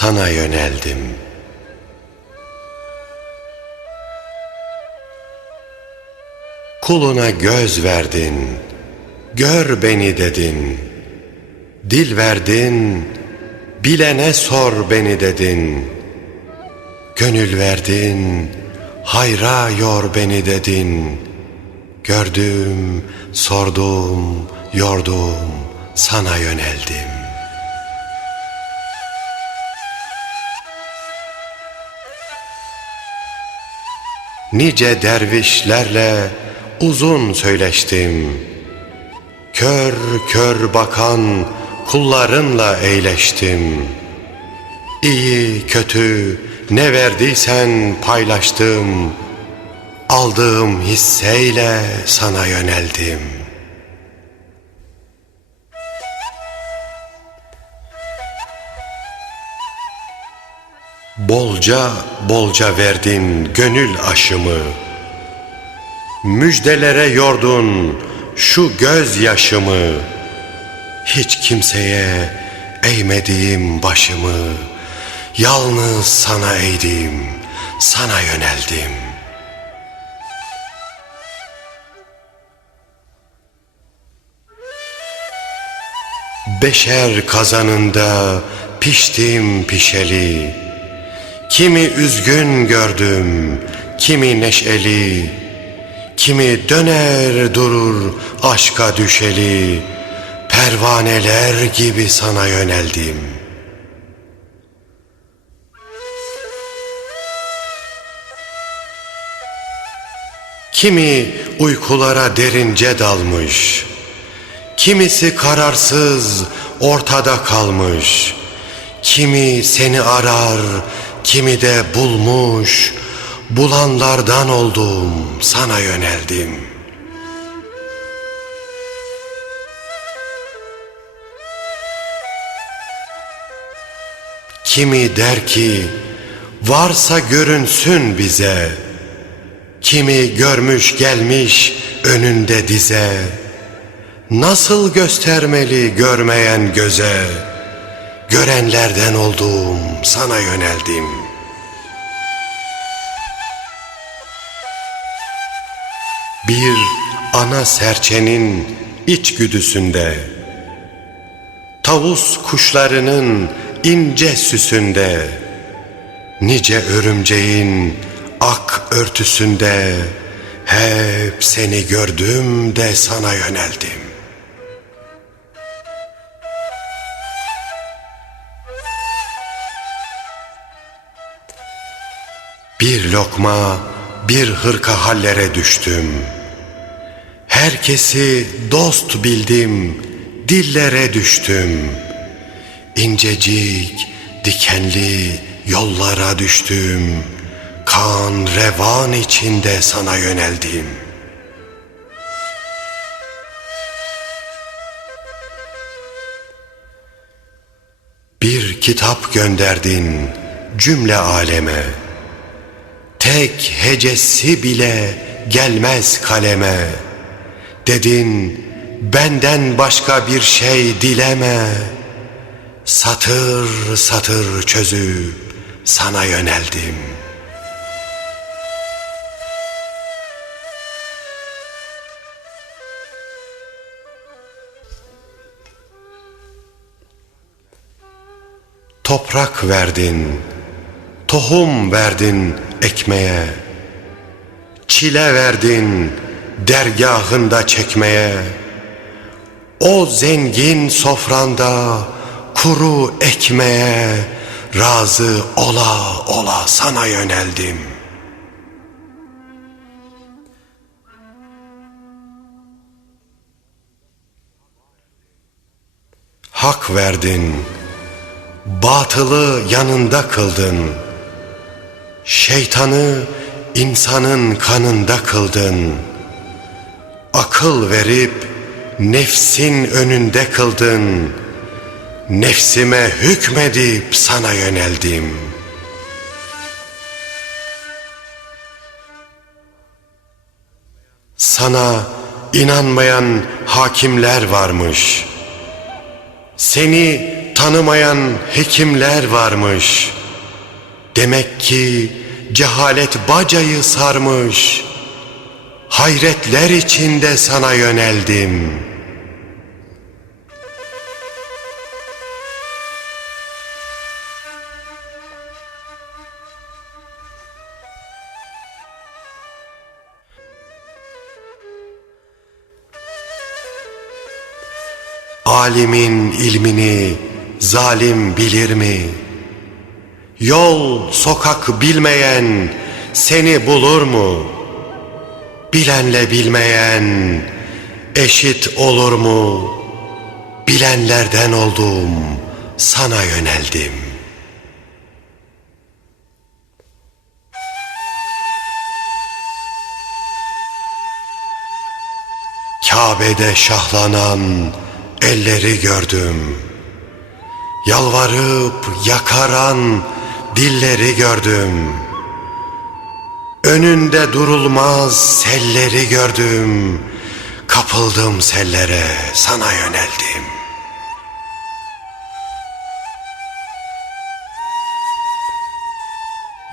sana yöneldim. Kuluna göz verdin, gör beni dedin. Dil verdin, bilene sor beni dedin. Gönül verdin, hayra yor beni dedin. Gördüm, sordum, yordum, sana yöneldim. Nice dervişlerle uzun söyleştim. Kör kör bakan kullarınla eğleştim. İyi kötü ne verdiysen paylaştım. Aldığım hisseyle sana yöneldim. Bolca bolca verdin gönül aşımı. Müjdelere yordun şu göz yaşımı. Hiç kimseye eğmediğim başımı. Yalnız sana eğdim, sana yöneldim. Beşer kazanında piştim pişeli. Kimi üzgün gördüm, kimi neşeli, kimi döner durur aşka düşeli, pervaneler gibi sana yöneldim. Kimi uykulara derince dalmış, kimisi kararsız ortada kalmış.'' Kimi seni arar, kimi de bulmuş, bulanlardan oldum, sana yöneldim. Kimi der ki, varsa görünsün bize, kimi görmüş gelmiş önünde dize, nasıl göstermeli görmeyen göze?'' Görenlerden oldum, sana yöneldim. Bir ana serçenin içgüdüsünde, tavus kuşlarının ince süsünde, nice örümceğin ak örtüsünde, hep seni gördüm de sana yöneldim. Bir lokma, bir hırka hallere düştüm. Herkesi dost bildim, dillere düştüm. İncecik, dikenli yollara düştüm. Kan revan içinde sana yöneldim. Bir kitap gönderdin cümle aleme.'' Tek hecesi bile gelmez kaleme. Dedin benden başka bir şey dileme. Satır satır çözüp sana yöneldim. Toprak verdin, tohum verdin ekmeğe, çile verdin dergahında çekmeye, o zengin sofranda kuru ekmeğe razı ola ola sana yöneldim. Hak verdin, batılı yanında kıldın.'' Şeytanı insanın kanında kıldın. Akıl verip nefsin önünde kıldın. Nefsime hükmedip sana yöneldim. Sana inanmayan hakimler varmış. Seni tanımayan hekimler varmış. Demek ki cehalet bacayı sarmış. Hayretler içinde sana yöneldim. Alimin ilmini zalim bilir mi? Yol, sokak bilmeyen seni bulur mu? Bilenle bilmeyen eşit olur mu? Bilenlerden oldum, sana yöneldim. Kabe'de şahlanan elleri gördüm. Yalvarıp yakaran dilleri gördüm. Önünde durulmaz selleri gördüm. Kapıldım sellere, sana yöneldim.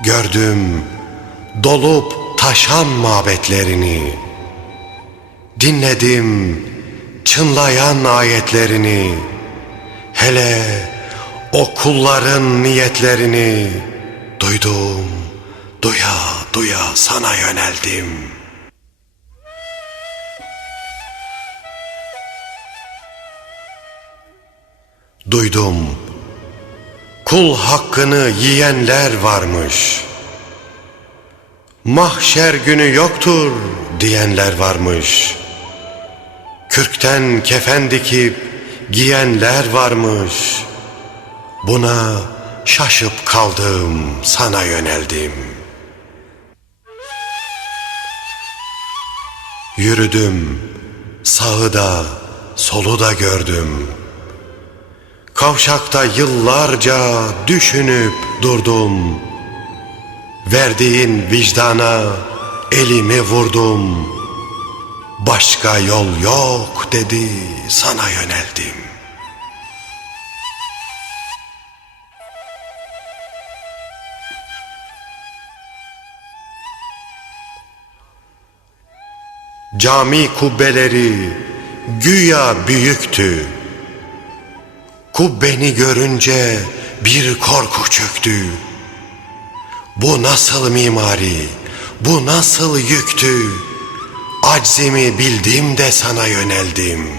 Gördüm dolup taşan mabetlerini. Dinledim çınlayan ayetlerini. Hele o kulların niyetlerini duydum, duya duya sana yöneldim. Duydum, kul hakkını yiyenler varmış. Mahşer günü yoktur diyenler varmış. Kürkten kefen dikip giyenler varmış. Buna şaşıp kaldım, sana yöneldim. Yürüdüm, sağı da, solu da gördüm. Kavşakta yıllarca düşünüp durdum. Verdiğin vicdana elimi vurdum. Başka yol yok dedi, sana yöneldim. Cami kubbeleri güya büyüktü. Kubbeni görünce bir korku çöktü. Bu nasıl mimari, bu nasıl yüktü? Aczimi bildim de sana yöneldim.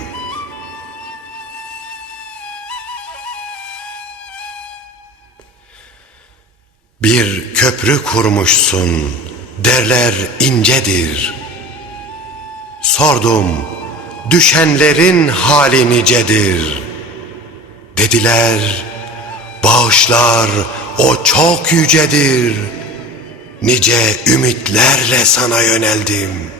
Bir köprü kurmuşsun, derler incedir. Sordum, düşenlerin hali nicedir. Dediler, bağışlar o çok yücedir. Nice ümitlerle sana yöneldim.''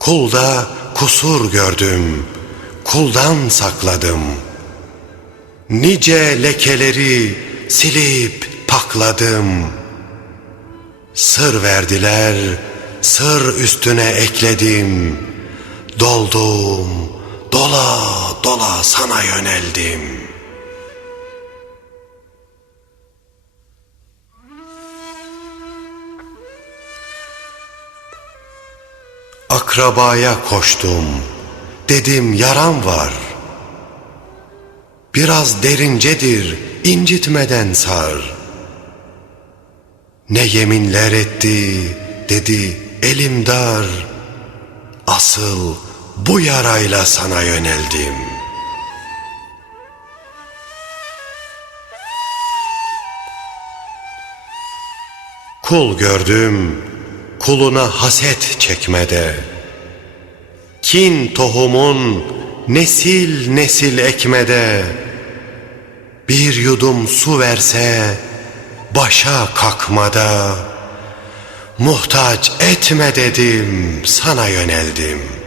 Kulda kusur gördüm, kuldan sakladım. Nice lekeleri silip pakladım. Sır verdiler, sır üstüne ekledim. Doldum, dola dola sana yöneldim.'' Akrabaya koştum. Dedim yaram var. Biraz derincedir, incitmeden sar. Ne yeminler etti, dedi elim dar. Asıl bu yarayla sana yöneldim. Kul gördüm, kuluna haset çekmede. Kin tohumun nesil nesil ekmede. Bir yudum su verse başa kalkmada. Muhtaç etme dedim, sana yöneldim.''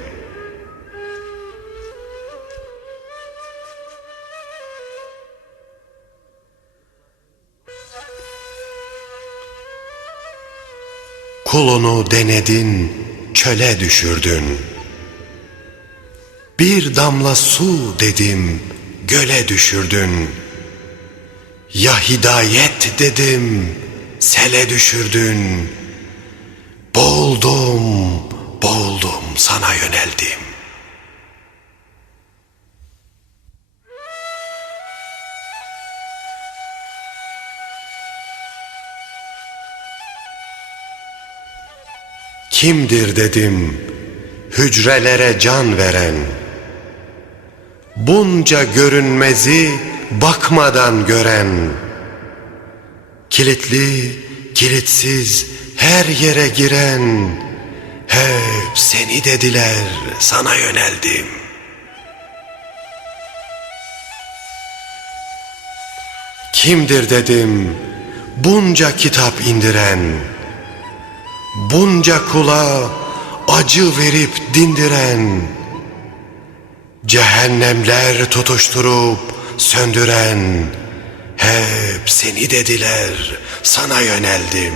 kulunu denedin, çöle düşürdün. Bir damla su dedim, göle düşürdün. Ya hidayet dedim, sele düşürdün. Boğuldum, boğuldum, sana yöneldim. Kimdir dedim, hücrelere can veren. Bunca görünmezi bakmadan gören. Kilitli, kilitsiz her yere giren. Hep seni dediler, sana yöneldim. Kimdir dedim, bunca kitap indiren. Bunca kula acı verip dindiren, cehennemler tutuşturup söndüren, hep seni dediler, sana yöneldim.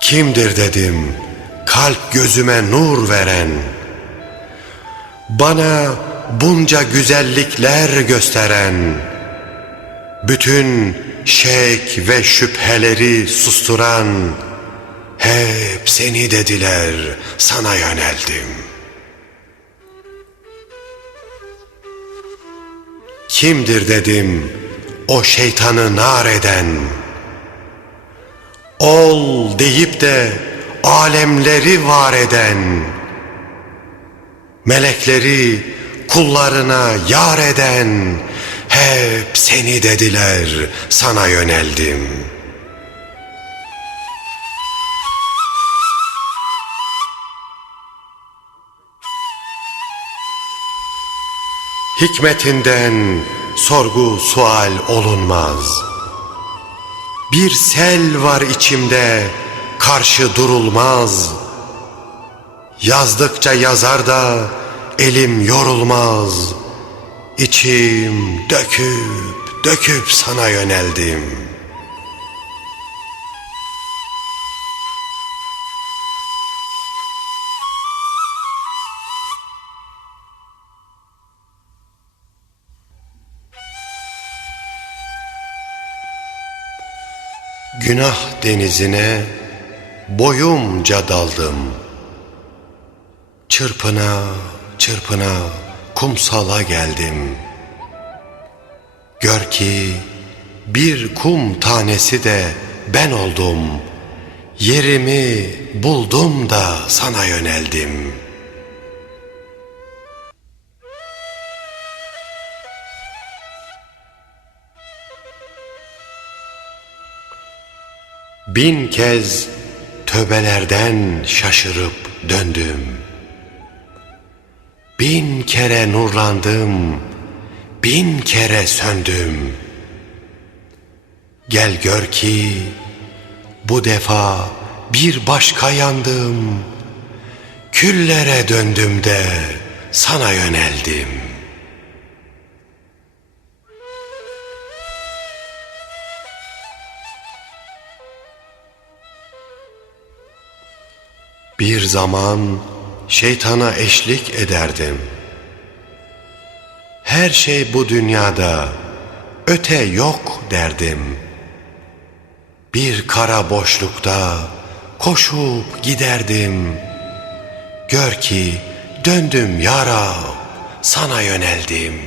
Kimdir dedim, kalp gözüme nur veren.'' Bana bunca güzellikler gösteren, bütün şek ve şüpheleri susturan, hep seni dediler, sana yöneldim. Kimdir dedim, o şeytanı nar eden, ol deyip de alemleri var eden.'' Melekleri kullarına yar eden hep seni dediler, sana yöneldim. Hikmetinden sorgu sual olunmaz. Bir sel var içimde, karşı durulmaz.'' Yazdıkça yazar da elim yorulmaz. İçim döküp döküp sana yöneldim. Günah denizine boyumca daldım.'' Çırpına çırpına kumsala geldim. Gör ki bir kum tanesi de ben oldum. Yerimi buldum da sana yöneldim. Bin kez töbelerden şaşırıp döndüm.'' Bin kere nurlandım, bin kere söndüm. Gel gör ki bu defa bir başka yandım. Küllere döndüm de sana yöneldim. Bir zaman şeytana eşlik ederdim. Her şey bu dünyada, öte yok derdim. Bir kara boşlukta koşup giderdim. Gör ki döndüm yara, sana yöneldim.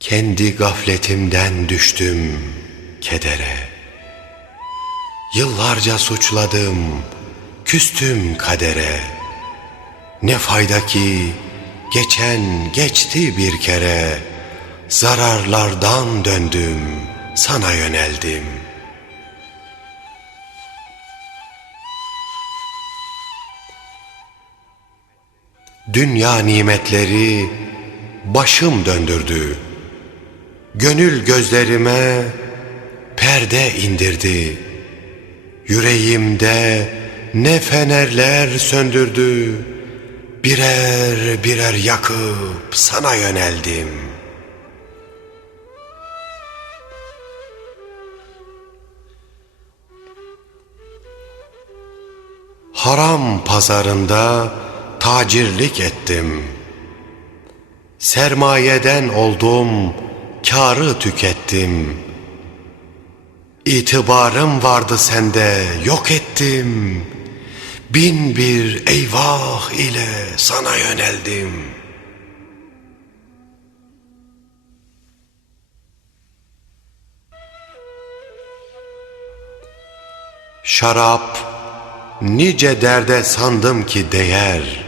Kendi gafletimden düştüm kedere. Yıllarca suçladım, küstüm kadere. Ne fayda ki geçen geçti bir kere. Zararlardan döndüm, sana yöneldim. Dünya nimetleri başım döndürdü. Gönül gözlerime perde indirdi.'' Yüreğimde ne fenerler söndürdü, birer birer yakıp sana yöneldim. Haram pazarında tacirlik ettim. Sermayeden oldum, karı tükettim. İtibarım vardı sende, yok ettim. Bin bir eyvah ile sana yöneldim. Şarap, nice derde sandım ki değer.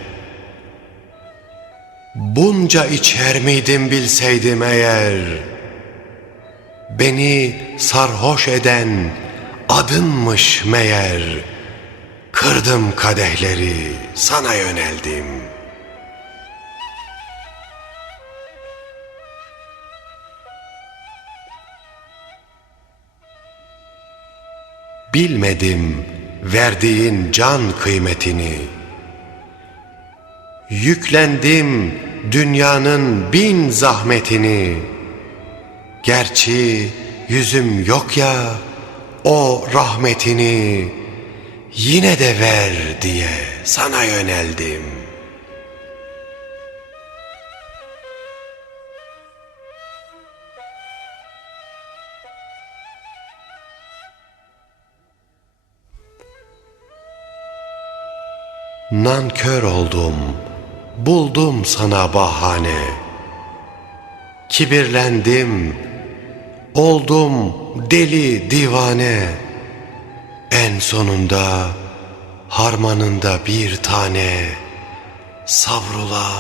Bunca içer miydim bilseydim eğer. Beni sarhoş eden adınmış meğer. Kırdım kadehleri, sana yöneldim. Bilmedim verdiğin can kıymetini. Yüklendim dünyanın bin zahmetini. Gerçi yüzüm yok ya o rahmetini yine de ver diye sana yöneldim. Nankör oldum, buldum sana bahane. Kibirlendim, oldum deli divane. En sonunda harmanında bir tane savrula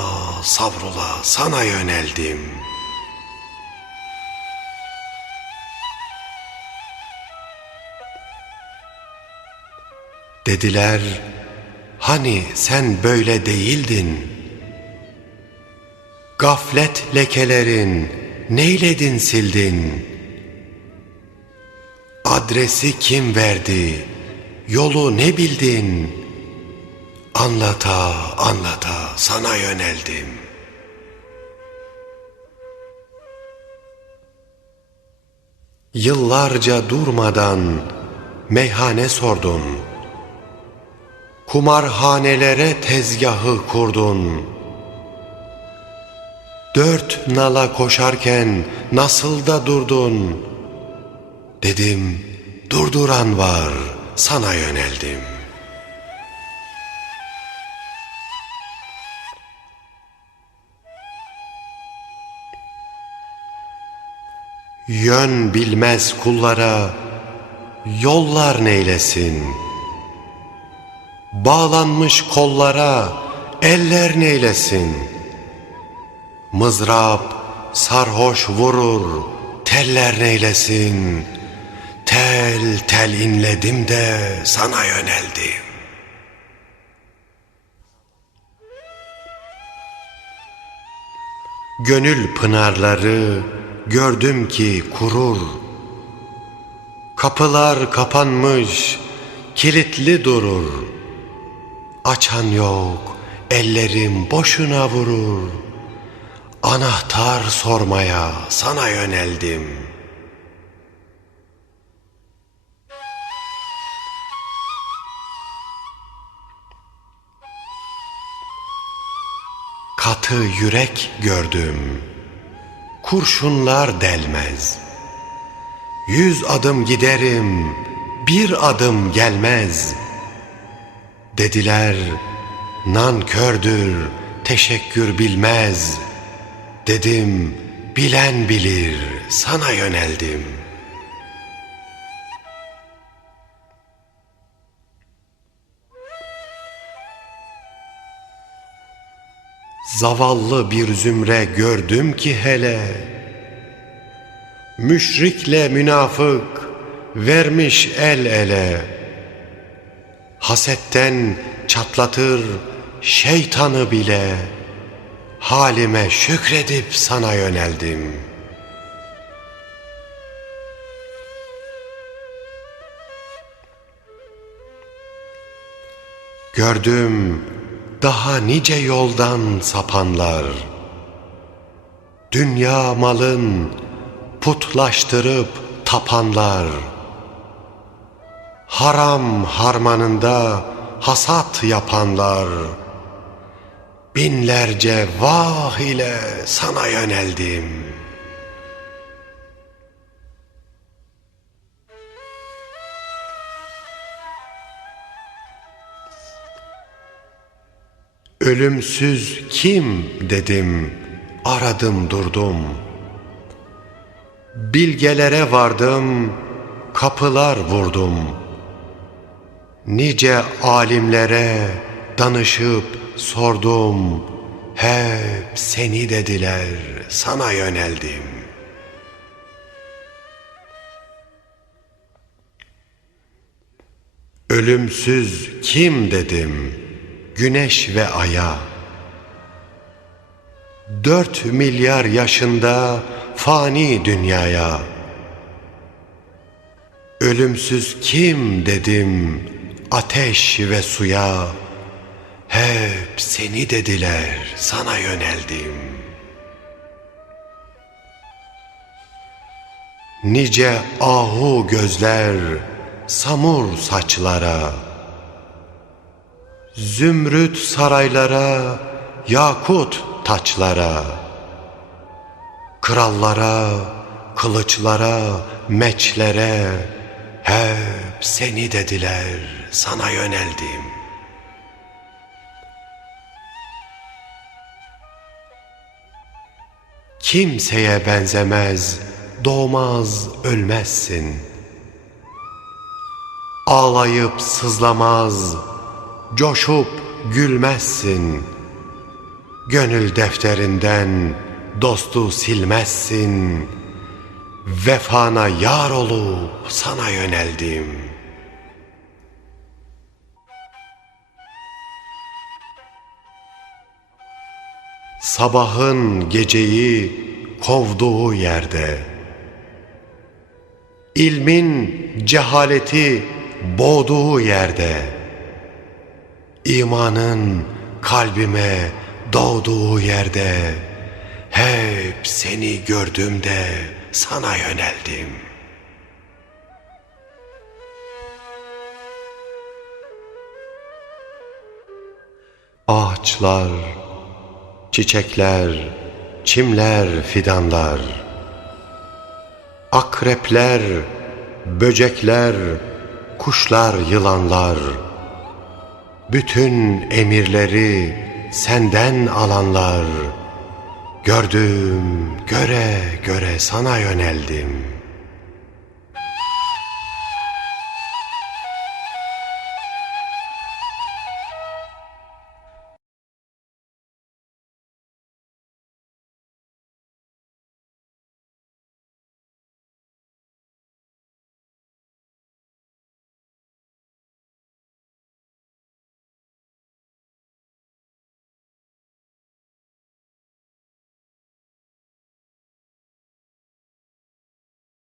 savrula sana yöneldim. Dediler, hani sen böyle değildin? Gaflet lekelerin neyledin sildin? Adresi kim verdi? Yolu ne bildin? Anlata anlata sana yöneldim. Yıllarca durmadan meyhane sordun. Kumarhanelere tezgahı kurdun. Dört nala koşarken nasıl da durdun? Dedim, durduran var, sana yöneldim. Yön bilmez kullara, yollar neylesin? Bağlanmış kollara, eller neylesin? Mızrap, sarhoş vurur, teller neylesin? Tel tel inledim de sana yöneldim. Gönül pınarları gördüm ki kurur. Kapılar kapanmış, kilitli durur. Açan yok, ellerim boşuna vurur. Anahtar sormaya sana yöneldim.'' Katı yürek gördüm, kurşunlar delmez. Yüz adım giderim, bir adım gelmez. Dediler, nankördür, teşekkür bilmez. Dedim, bilen bilir, sana yöneldim.'' Zavallı bir zümre gördüm ki hele. Müşrikle münafık vermiş el ele. Hasetten çatlatır şeytanı bile. Halime şükredip sana yöneldim.'' Gördüm daha nice yoldan sapanlar. Dünya malın putlaştırıp tapanlar. Haram harmanında hasat yapanlar. Binlerce vah ile sana yöneldim. Ölümsüz kim dedim, aradım durdum. Bilgelere vardım, kapılar vurdum. Nice alimlere danışıp sordum. Hep seni dediler, sana yöneldim. Ölümsüz kim dedim, güneş ve aya. Dört milyar yaşında fani dünyaya. Ölümsüz kim dedim, ateş ve suya. Hep seni dediler, sana yöneldim. Nice ahu gözler, samur saçlara, Zümrüt saraylara, yakut taçlara, Krallara, kılıçlara, meçlere, Hep seni dediler, sana yöneldim. Kimseye benzemez, doğmaz, ölmezsin. Ağlayıp sızlamaz, coşup gülmezsin. Gönül defterinden dostu silmezsin. Vefana yar olup sana yöneldim. Sabahın geceyi kovduğu yerde ilmin cehaleti boğduğu yerde imanın kalbime doğduğu yerde hep seni gördüğümde sana yöneldim. Ağaçlar, çiçekler, çimler, fidanlar, akrepler, böcekler, kuşlar, yılanlar, bütün emirleri senden alanlar, gördüm, göre göre sana yöneldim.''